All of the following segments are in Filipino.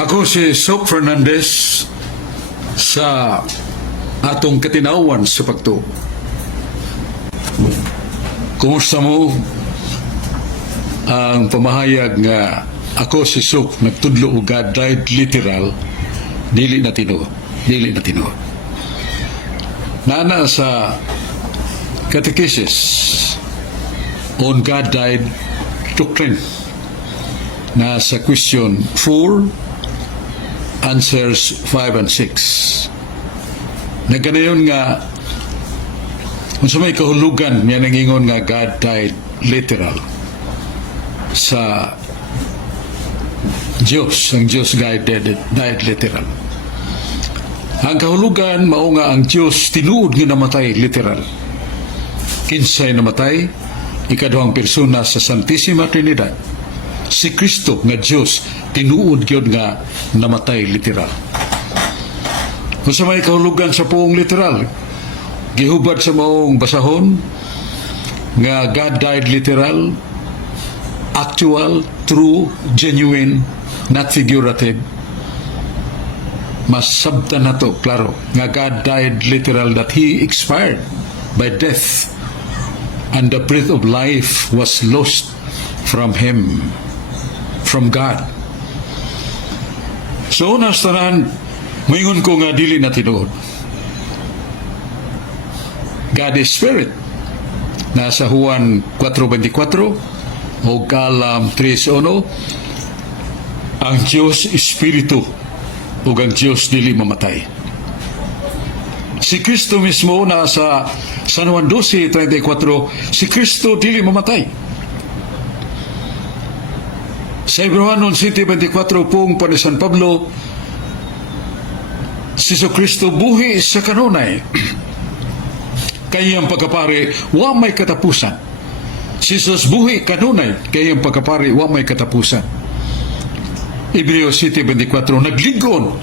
Ako si Soap Fernandez sa atong katinawan sa pagtuo. Kumusta mo? Ang pamahayag nga ako si Soap nagtudlo og God died literal, dili na tinuod. Nana sa Catechesis on God died doctrine na sa question 4, answers 5 and 6. Nagkanayon nga kung sa may kahulugan niya nangingon nga God died literal sa Diyos, ang Diyos died literal. Ang kahulugan mao nga ang Diyos tinuod nga namatay literal. Kinsay namatay? Ikaduhang persona sa Santissima Trinidad, si Kristo nga Diyos tinuod gyud nga namatay literal. Kung sa may kahulugan sa poong literal, gihubad sa maong basahon nga God died literal, actual, true, genuine, not figurative. Mas sabtan na to, klaro, nga God died literal, that He expired by death and the breath of life was lost from Him, from God. So, nastanan, mayroon ko nga dili na tinuod. God is Spirit. Nasa Juan 4:24 o Galam 3:1, ang Diyos Espiritu o ang Diyos dili mamatay. Si Kristo mismo nasa San Juan 12:34, si Kristo dili mamatay. Sa Hebrehanon 7:24 pong pa ni San Pablo, si Kristo buhi sa kanunay. Kaya ang pagkapari, wa may katapusan. Si Jesus buhi kanunay, kaya ang pagkapari, wa may katapusan. Hebreo 7:24, nagligon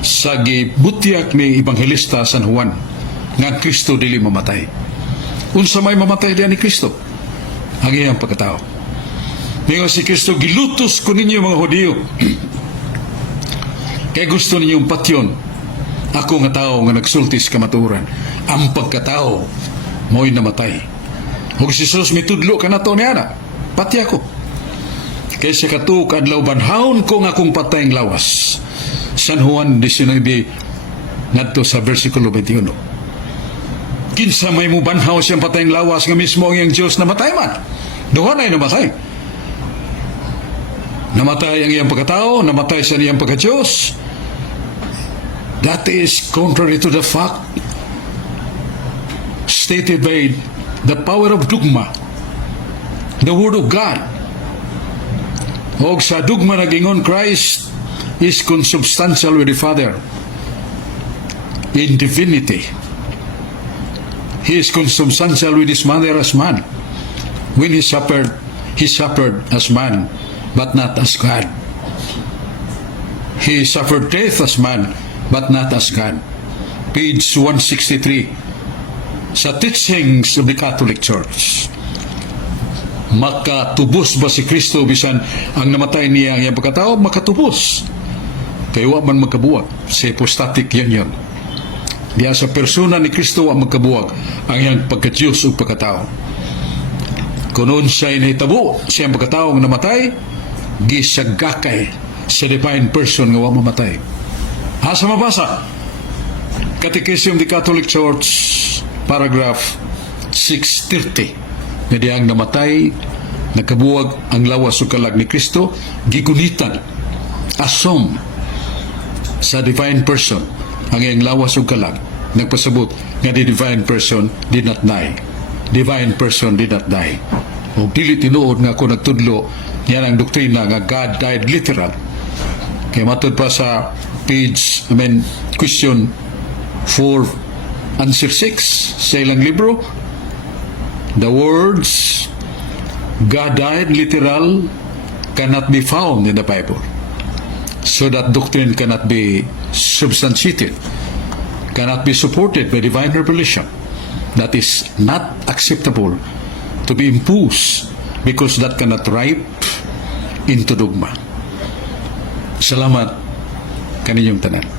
sa gibutyak ni Evangelista San Juan nga Kristo dili mamatay. Unsa may mamatay diyan ni Kristo? Ang iyang pagkatao. Ngayon si Kristo, gilutos ko ninyo mga Hudiyo. Kaya gusto ninyong patyon ako nga tao nga nagsulti sa kamaturan. Ang pagkatao mo'y namatay. Huwag si Jesus mitudlo ka na to niya na. Pati ako. Kaysa katu kadlaw banhaon ko nga kung patayng lawas. San Juan 19 ngadto sa versikulo 21. Kinsa may mo banhaw siyang patayng lawas nga mismo ang iyang Diyos namatay man. Duha na'y namatay. Namatay ang iyang pagkatao, namatay sa iyang pagka-Diyos. That is contrary to the fact stated by the power of dogma, the Word of God. O sa dogma nagingon, Christ is consubstantial with the Father in divinity. He is consubstantial with His mother as man. When He suffered as man, but not as God. He suffered death as man, but not as God. Page 163 sa teachings of the Catholic Church. Makatubos ba si Kristo bisan ang namatay niya ang iyang pagkatao? Makatubos. Kaya wa man magkabuwag. Sa hypostatic yan. Diya sa persona ni Kristo wa magkabuwag ang iyang pagka-Diyos o pagkatao. Kunon siya'y nahitabo siyang pagkatao ang namatay, gisagakay sa divine person nga wa mamatay. Asa mabasa? Catechism of the Catholic Church, paragraph 630. Na diyang namatay, nagkabuwag ang lawas o kalag ni Kristo, gigunitan, assume sa divine person ang iyang lawas o kalag. Nagpasabot nga the divine person did not die. Divine person did not die. O dili tinuod nga ako nagtudlo yan ang doktrina nga God died literal. Kaya matod pa sa question 4, answer 6 sa ilang libro, the words God died literal cannot be found in the Bible. So that doctrine cannot be substantiated, cannot be supported by divine revelation. That is not acceptable to be imposed because that cannot ripe into dogma. Salamat kaninyong tanan.